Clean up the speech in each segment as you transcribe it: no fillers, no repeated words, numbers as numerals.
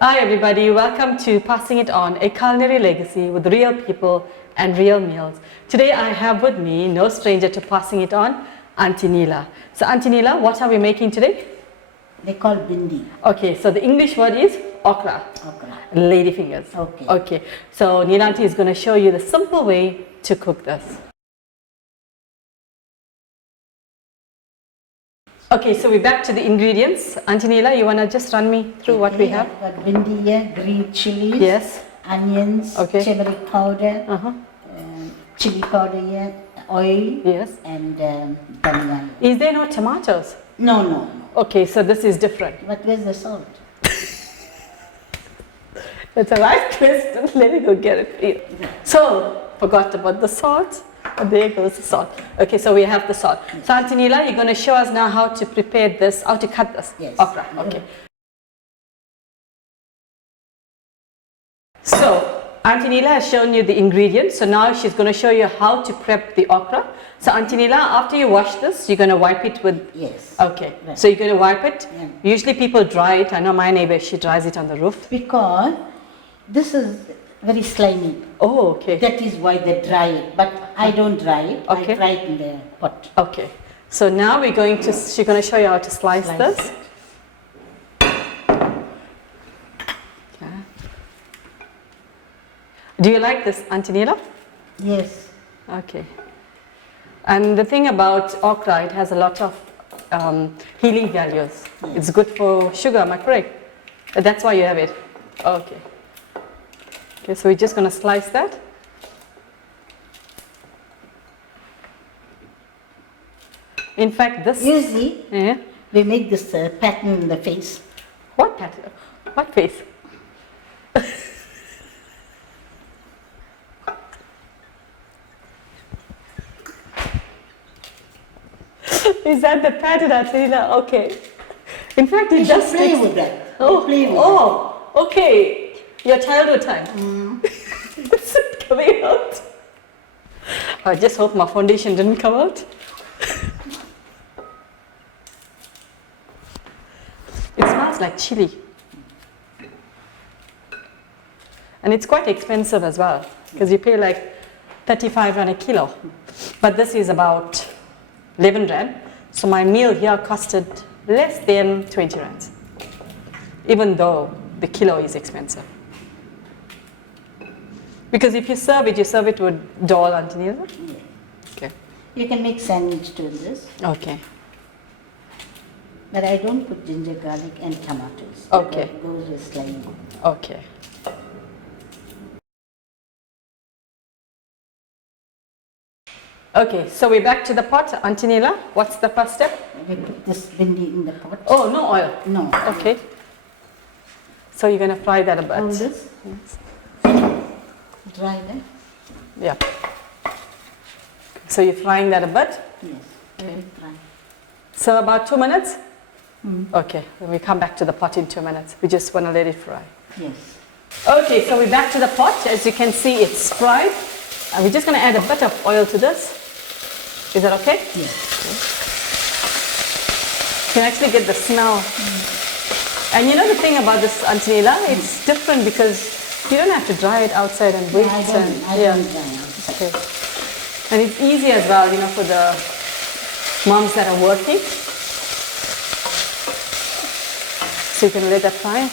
Hi everybody, welcome to Passing It On, a culinary legacy with real people and real meals. Today I have with me, no stranger to passing it on, Aunty Neela. So Aunty Neela, what are we making today? They call Bhindi. Okay, so the English word is okra. Okra. Lady fingers. Okay. Okay, so Neela Aunty is going to show you the simple way to cook this. Okay, so we're back to the ingredients. Aunty Neela, you want to just run me through what we have? I've got Bhindi here, green chilies, Yes. onions, Okay. turmeric powder, chili powder here, oil, Yes. and dhania. Is there no tomatoes? No. Okay, so this is different. But where's the salt? That's a right twist. Let me go get it for you. So, forgot about the salt. Oh, there goes the salt. Okay, so we have the salt. So, Aunty Neela, you're going to show us now how to prepare this, how to cut this okra. Okay. So, Aunty Neela has shown you the ingredients. So now she's going to show you how to prep the okra. So, Aunty Neela, after you wash this, you're going to wipe it with. Yes. Okay. Right. So you're going to wipe it. Yeah. Usually people dry it. I know my neighbor, she dries it on the roof. Because this is very slimy. Oh, okay. That is why they dry it. But I don't dry it. Okay. I fry it in the pot. Okay, so now we're going to, she's going to show you how to slice this. it. Okay. Do you like this, Aunty Neela? Yes. Okay. And the thing about okra, it has a lot of healing values. Yes. It's good for sugar, am I correct? That's why you have it. Okay. Okay, so we're just going to slice that. In fact, this. Usually, Yeah. we make this pattern in the face. What pattern? What face? Is that the pattern, Aunty Neela? Okay. In fact, We it should just play sticks. with that. Oh, Play with okay. Your childhood time. Is it coming out? I just hope my foundation didn't come out. It smells like chili. And it's quite expensive as well, because you pay like 35 rand a kilo. But this is about 11 rand. So my meal here costed less than 20 rands, even though the kilo is expensive. Because if you serve it with dal, Aunty Neela? Yeah. Okay. You can make sandwich to this, Okay. but I don't put ginger, garlic, and tomatoes. Okay. It goes with slimy. Okay. Okay, so we're back to the pot. Aunty Neela, what's the first step? We put this bhindi in the pot. Oh, no oil. No. Okay. So you're going to fry that a bit. Hold this. Yes. Dry that. Yeah. So you're frying that a bit? Yes. Very dry. So about 2 minutes? Okay, then we come back to the pot in 2 minutes. We just want to let it fry. Yes. Okay, so we're back to the pot. As you can see, it's fried. And we're just going to add a bit of oil to this. Is that okay? Yes. You can actually get the smell. And you know the thing about this, Aunty Neela, it's different because you don't have to dry it outside and wait. I don't dry. Okay. And it's easy as well, you know, for the moms that are working. So you can let that fry.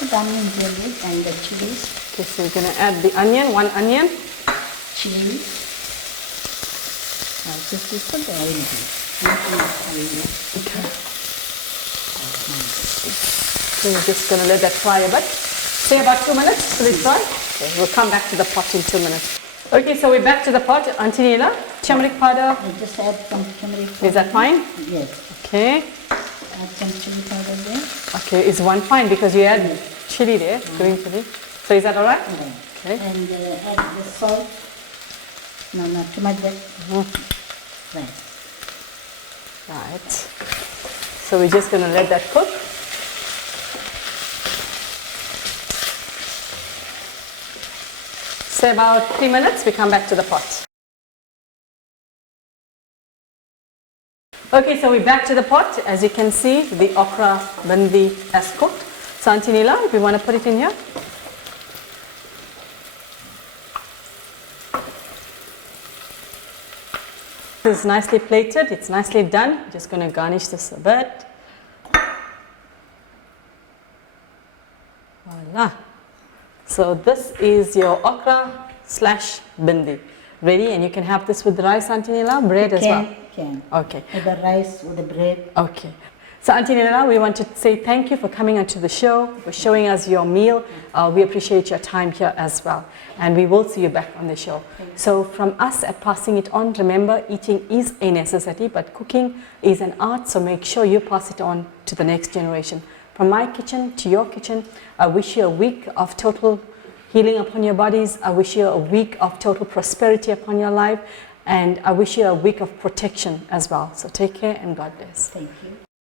Put onion here and the chilies. Okay, so we're going to add the onion, 1 onion. Chili. Now just put the oil here. Okay. So we're just going to let that fry a bit. Say about 2 minutes till it fry. Okay, we'll come back to the pot in 2 minutes. Okay, so we're back to the pot. Aunty Neela, turmeric powder. I just add some turmeric powder. Is that fine? Yes. Okay. Add some chili powder there. Okay, is one fine because you add chili there, green chili. So is that all right? Right. Okay. And add the salt. No, not too much yet. Right. Right. So we're just going to let that cook. Say about 3 minutes, we come back to the pot. Okay, so we're back to the pot. As you can see, the okra bhindi has cooked. So Aunty Neela, if you want to put it in here. This is nicely plated, it's nicely done. Just going to garnish this a bit. Voila. So this is your okra / bhindi. Ready, and you can have this with rice, Aunty Neela, bread as well. Can. Okay. With the rice, with the bread. Okay. So Aunty Neela, we want to say thank you for coming onto the show, for showing us your meal. We appreciate your time here as well. And we will see you back on the show. So from us at Passing It On, remember, eating is a necessity, but cooking is an art. So make sure you pass it on to the next generation. From my kitchen to your kitchen, I wish you a week of total healing upon your bodies. I wish you a week of total prosperity upon your life. And I wish you a week of protection as well. So take care and God bless. Thank you.